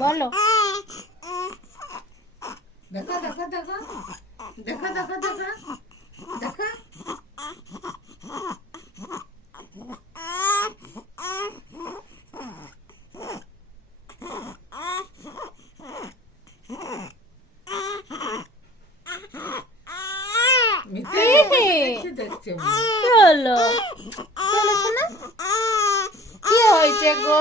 বলো। দেখো দেখো দেখো দেখো দেখো দেখো দেখো। মিতে দেখছি দেখছি কি হলো? চলো শোনা, কি হয়েছে গো?